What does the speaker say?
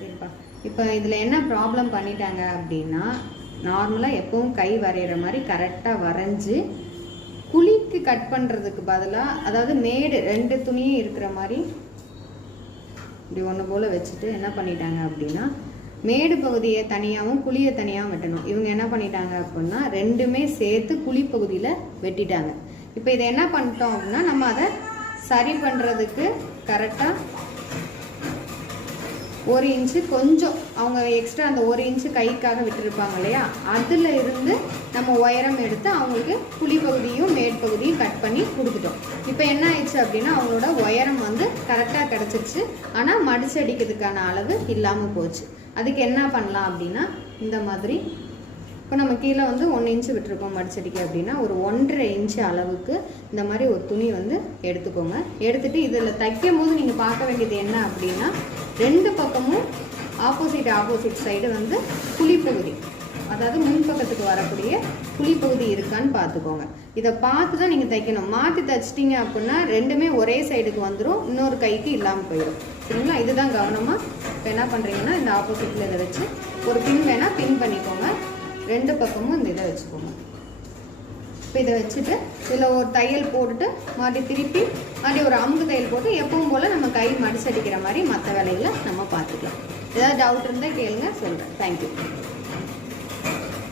சரிப்பா. இப்போ இதில் என்ன ப்ராப்ளம் பண்ணிட்டாங்க அப்படின்னா, நார்மலாக எப்பவும் கை வரைகிற மாதிரி கரெக்டாக வரைஞ்சி குழிக்கு கட் பண்ணுறதுக்கு பதிலாக, அதாவது மேடு 2 துணியும் இருக்கிற மாதிரி இப்படி ஒன்று போல் வச்சுட்டு என்ன பண்ணிட்டாங்க அப்படின்னா, மேடு பகுதியை தனியாகவும் குழியை தனியாகவும் வெட்டணும். இவங்க என்ன பண்ணிட்டாங்க அப்படின்னா, ரெண்டுமே சேர்த்து குழி பகுதியில் வெட்டிட்டாங்க. இப்போ இதை என்ன பண்ணிட்டோம் அப்படின்னா, நம்ம அதை சரி பண்ணுறதுக்கு கரெக்டாக 1 இன்ச்சு கொஞ்சம் அவங்க எக்ஸ்ட்ரா அந்த 1 இன்ச்சு கைக்காக விட்டுருப்பாங்க இல்லையா, அதில் இருந்து நம்ம உயரம் எடுத்து அவங்களுக்கு குழி பகுதியும் மேற்பகுதியும் கட் பண்ணி கொடுத்துட்டோம். இப்போ என்ன ஆயிடுச்சு அப்படின்னா, அவங்களோட உயரம் வந்து கரெக்டாக கிடச்சிருச்சு. ஆனால் மடிச்சு அடிக்கிறதுக்கான அளவு இல்லாமல் போச்சு. அதுக்கு என்ன பண்ணலாம் அப்படின்னா, இந்த மாதிரி இப்போ நம்ம கீழே வந்து 1 இன்ச்சு விட்டுருக்கோம் மடிச்சடிக்க அப்படின்னா, ஒரு 1.5 இன்ச்சு அளவுக்கு இந்த மாதிரி ஒரு துணி வந்து எடுத்துக்கோங்க. எடுத்துகிட்டு இதில் தைக்கும் போது நீங்கள் பார்க்க வேண்டியது என்ன அப்படின்னா, 2 பக்கமும் ஆப்போசிட் சைடு வந்து குழிப்பகுதி, அதாவது முன்பக்கத்துக்கு வரக்கூடிய குழிப்பகுதி இருக்கான்னு பார்த்துக்கோங்க. இதை பார்த்து தான் நீங்கள் தைக்கணும். மாற்றி தைச்சிட்டிங்க அப்படின்னா ரெண்டுமே ஒரே சைடுக்கு வந்துடும், இன்னொரு கைக்கு இல்லாமல் போயிடும். சரிங்களா? இதுதான் கவனமாக இப்போ என்ன பண்ணுறீங்கன்னா, இந்த ஆப்போசிட்டில் இதை வச்சு ஒரு பின் வேணால் பின் பண்ணிக்கோங்க. 2 பக்கமும் இந்த இதை வச்சுக்கோங்க. இப்போ இதை வச்சுட்டு இதில் ஒரு தையல் போட்டுட்டு மறுபடியும் திருப்பி மறுபடியும் ஒரு அம்பு தையல் போட்டு எப்பவும் போல் நம்ம கை மடிச்சடிக்கிற மாதிரி மற்ற வேலைகளை நம்ம பார்த்துக்கலாம். ஏதாவது டவுட் இருந்தால் கேளுங்க, சொல்கிறேன். தேங்க்யூ.